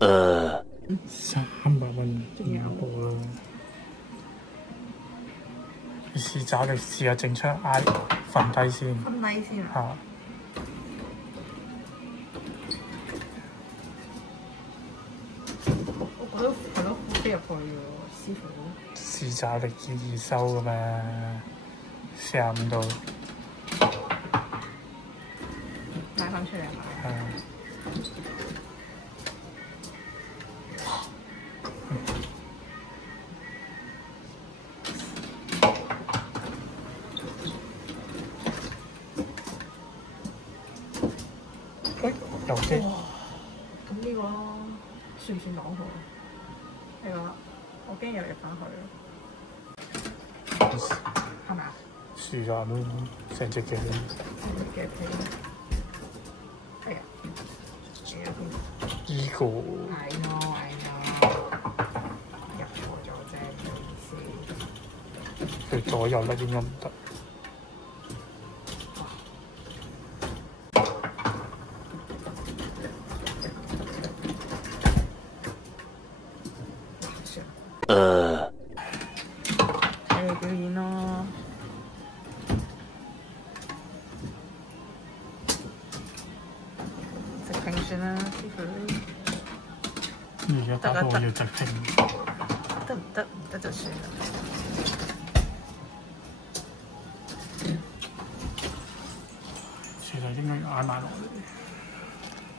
300蚊廿部啦。你試找你試下整出嗌瞓低先。瞓低先啊！嚇！我都係咯，飛入去喎，師傅。試找力易收噶嘛，45度。買翻出嚟係咪？有機。咁呢個算唔算攞好？呢個我驚又入翻去咯，係咪啊？樹下都成隻嘅。嘅皮，係啊，呢個I know，入錯咗啫，唔好意思。佢左右甩應該唔得。睇你表演咯。直拼算啦，師傅。而家打到我要直拼。得唔得？唔得就算啦。其實應該挨埋落嚟，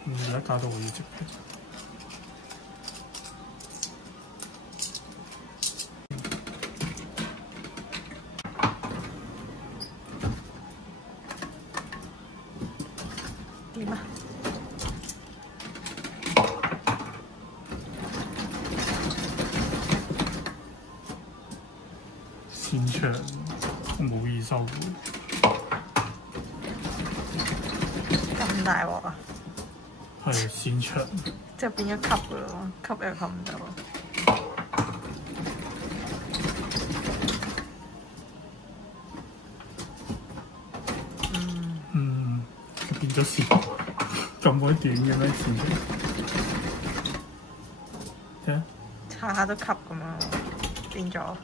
而家打到我要直拼。點啊？擅長冇易收嘅。咁大鑊啊！係擅長。即係變咗吸嘅咯，吸又吸唔到。變咗線咁鬼短嘅咩線？啫，下下都吸咁樣，變咗。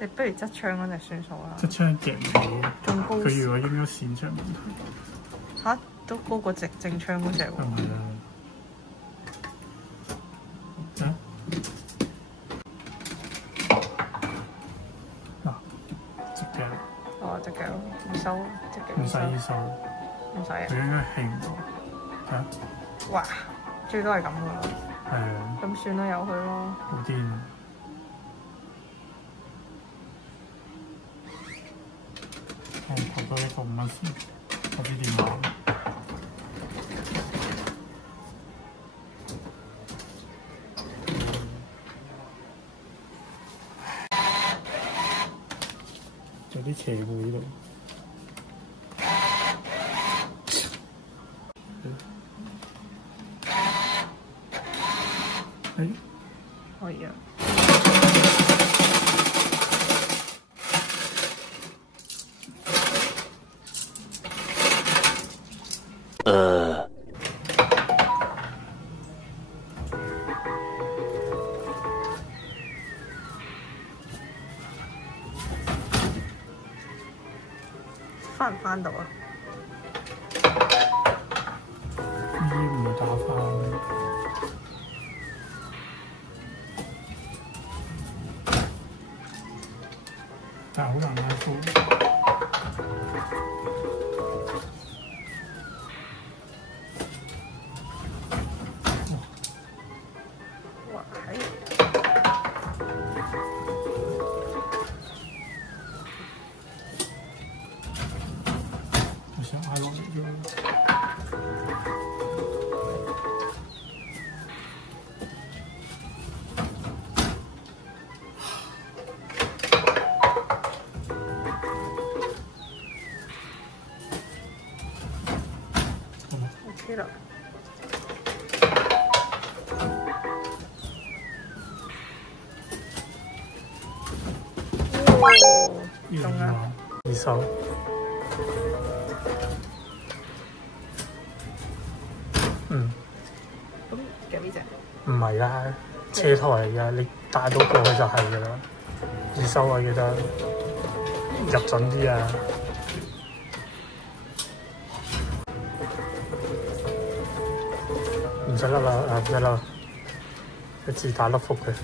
你不如側槍嗰隻算數啦。側槍夾唔到，仲高。佢如果應該線長問題。嚇，都高過正槍嗰隻喎。係咪啊？直嘅。哦，隻腳唔收，隻腳唔使收。唔使啊。佢應該興過。嚇！哇！最多係咁噶啦。係啊。咁算啦，由佢咯。好癲！我投多一個5蚊先，我知點玩。有啲邪喎呢度。可以啊。翻唔翻到啊？唔會打翻。但係好難拉高。哇！係。我想挨落嚟啫。OK 啦。中啊！二手。隻？唔係啦，車台嚟㗎，你帶到過去就係㗎啦。二收啊，記得入準啲啊！唔使甩啦，唔使啦，一自打甩幅嘅。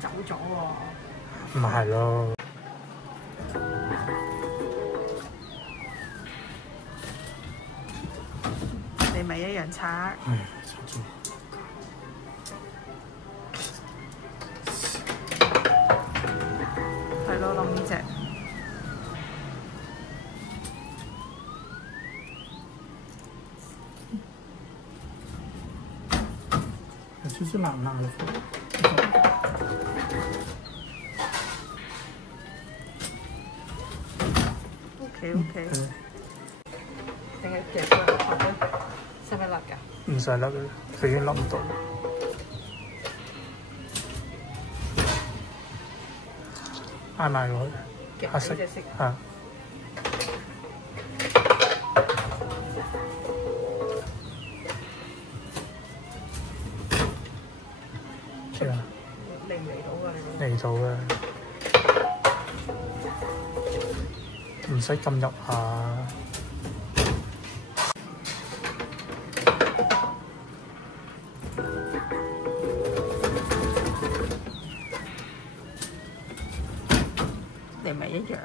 走咗喎。唔係咯。你咪一樣拆。係咯，諗呢隻。有少少辣辣嘅。OK。定係夾佢落去？使唔使辣㗎？唔使甩嘅，佢已經甩唔到。挨埋落去，黑色嚇。嚟唔嚟到㗎？你嚟到嘅，唔使咁入下。你咪一樣。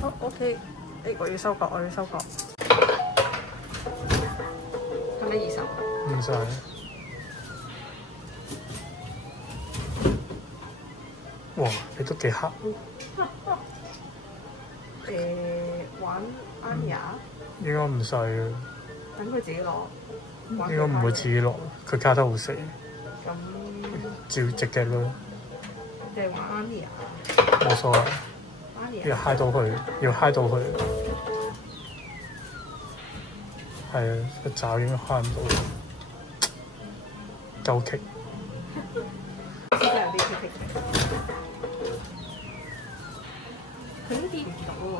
好 OK，我要收割，我要收割。係咪20？唔使。哇！你都幾黑。玩 Anya？應該唔使嘅。等佢自己攞。應該唔會自己落，佢卡得好死。咁照直嘅咯。定玩 Anya？冇所謂。要嗨到佢，要嗨到佢。係啊，個爪應該開唔到。夠棘。真係有啲棘棘嘅。佢都跌唔到喎。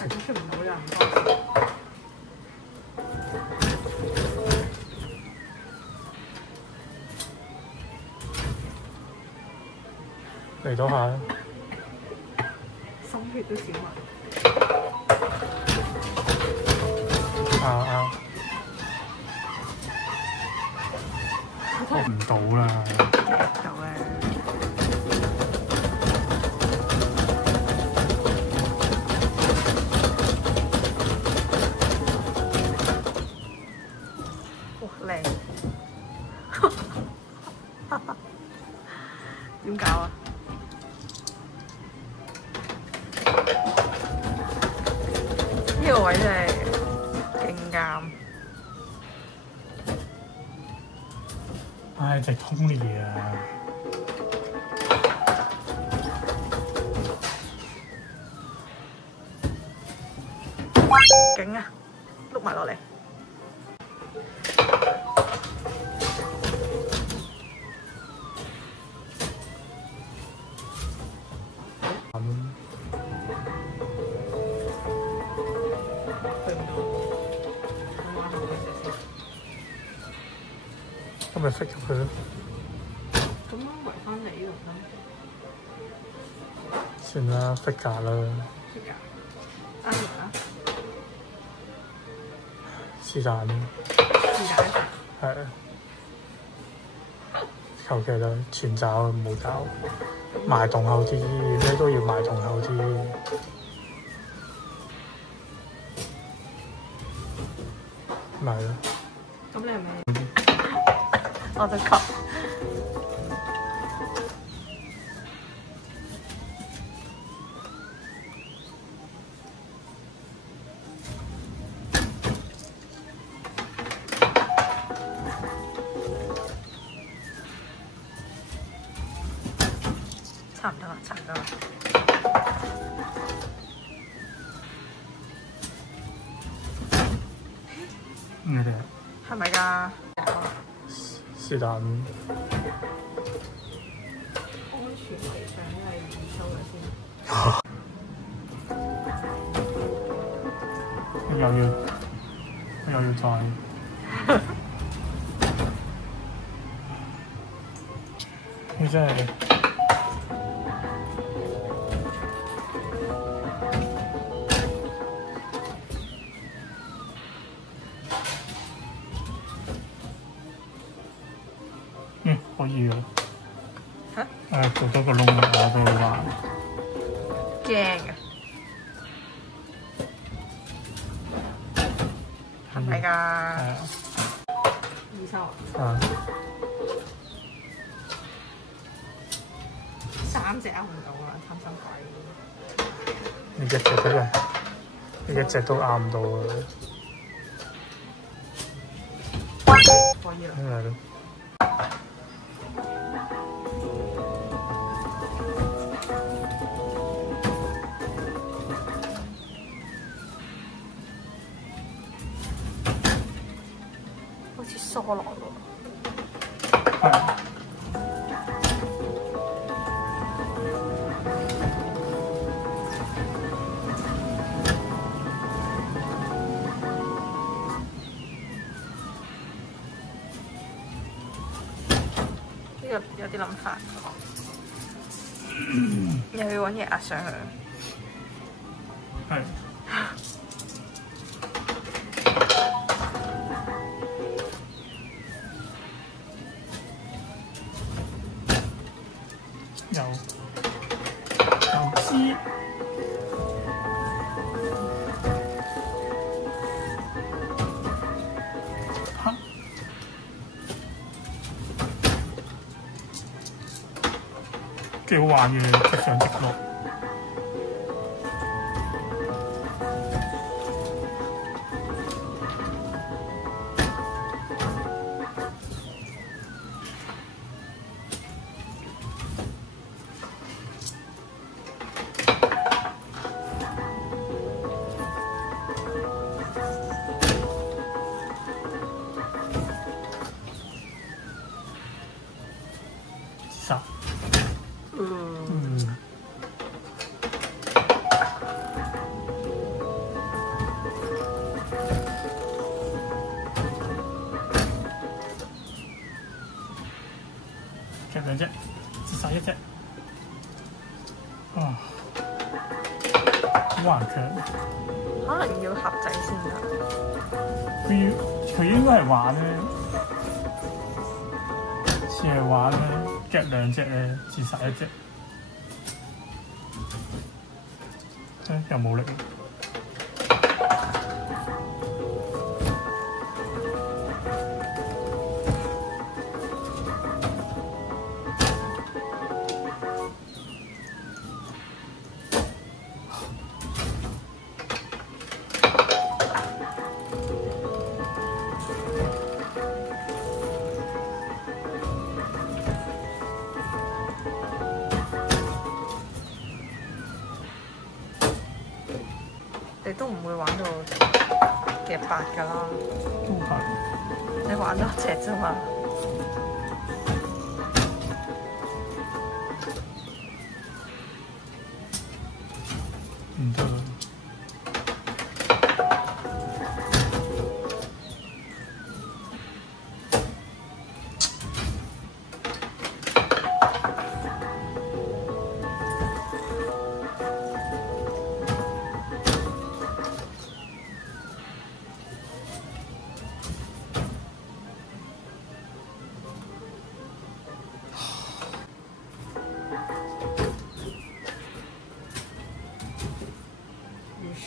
係都出唔到又唔多謝。嚟到下。心血都少埋。啱。學唔到啦。到咧。哇，靚！點搞啊？呢個位真係勁啱。唉，隻通利啊！勁啊！碌埋落嚟。咁咪 fit 入去咯。咁樣圍翻嚟呢度得？算啦 ，figure 啦。figure 啱啦。是但。是但。係啊。求其啦，全爪冇搞，埋洞口啲，咩都要埋洞口啲。咪咯。咁你係咪？我就吸。差唔多啦，差唔多啦。係咪㗎？是但。安全嚟上，因為唔收咗先。又要再你真係可以啊！嚇？做多個窿我俾你玩。驚啊！係咪㗎？係啊。二三隻勾唔到啊！貪心鬼！你一隻都係，你一隻都拗唔到啊！可以啦。係咯。好似疏落喎。係。有啲諗法，又要揾嘢壓上去。係。有知。幾好玩嘅，直上直落。夾兩隻，折晒一隻。啊，好頑強。可能要盒仔先得。佢應該係玩咧，似係玩咧，夾兩隻咧，折晒一隻。又冇力。你都唔會玩到夾8㗎啦，都係。你玩多隻啫嘛。唔得。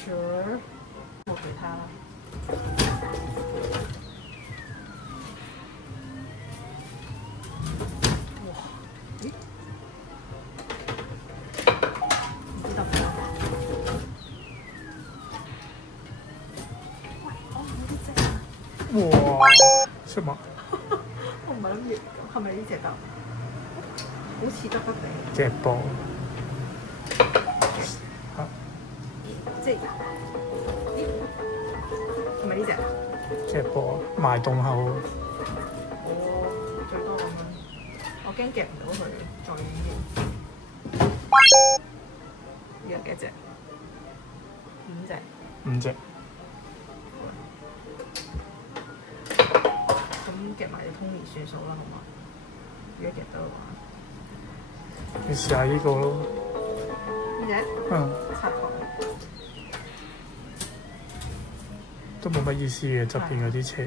Sure， 冇其他啦。哇！咦？唔知得唔得？喂，我唔係呢隻啊！哇！出馬。我唔係諗住，係咪呢隻得？好似得得地。隻波。即係，咦？係咪呢隻？隻波埋洞口。最多咁樣，我驚夾唔到佢，再遠啲。呢個幾隻？5隻。5隻。咁夾埋隻通年算數啦，好嘛？如果夾到嘅話，你試下呢個咯。呢隻？插頭。都冇乜意思嘅，側邊嗰啲車。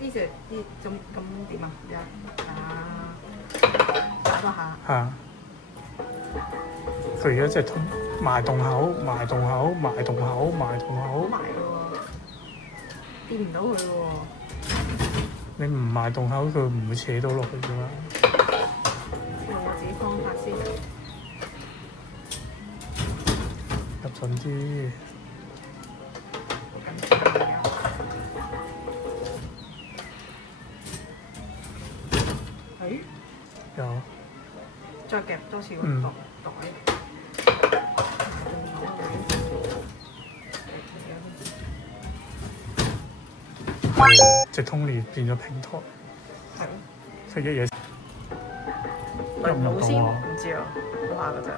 呢隻呢咁點啊？打多下。嚇！佢而家即係埋洞口，埋洞口，埋洞口，埋洞口。好埋嘅喎，掂唔到佢喎。你唔埋洞口，佢唔會扯到落去㗎嘛。用我自己方法先。入盡啲。好緊張而家。誒？有。再夾多次個袋。直通連變咗平台。係咯。佢一嘢入唔入到啊？唔知啊，好下㗎咋。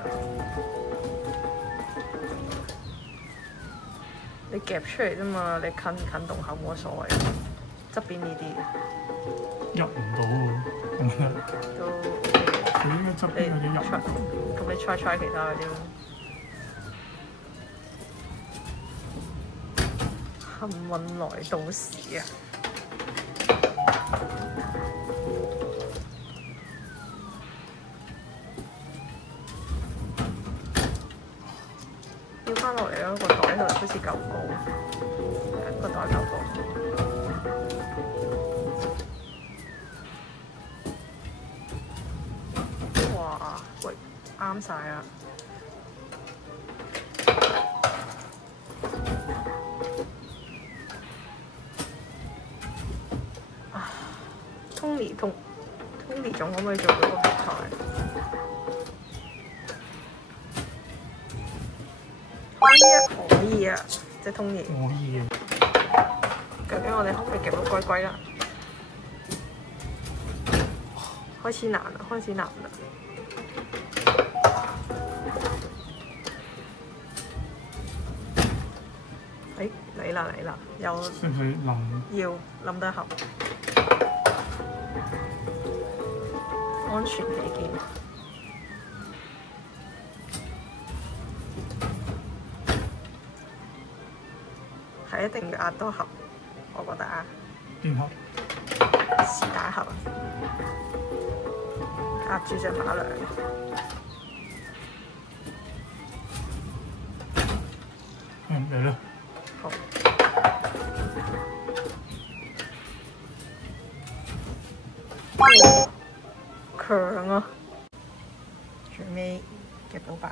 你夾出嚟啫嘛，你近唔近洞口冇乜所謂。側邊呢啲入唔到喎，咁樣。都 OK 嘅。佢應該側邊嗰啲入唔到。咁你 try 其他嗰啲咯。幸運來到時啊！要翻落嚟咯，個袋度好似夠高，個袋夠高。哇！喂，啱晒啊！Tony 仲可唔可以做到個平台？可以啊，即係Tony。可以嘅。究竟我哋可唔可以夾到龜龜啦？開始難啦，開始難啦。誒嚟啦嚟啦，又使唔使冧？要冧得合。安全起見，係一定要壓多盒，我覺得啊。邊盒？是打盒，壓住隻馬良。嚟啦。好。強啊！最尾夾到8。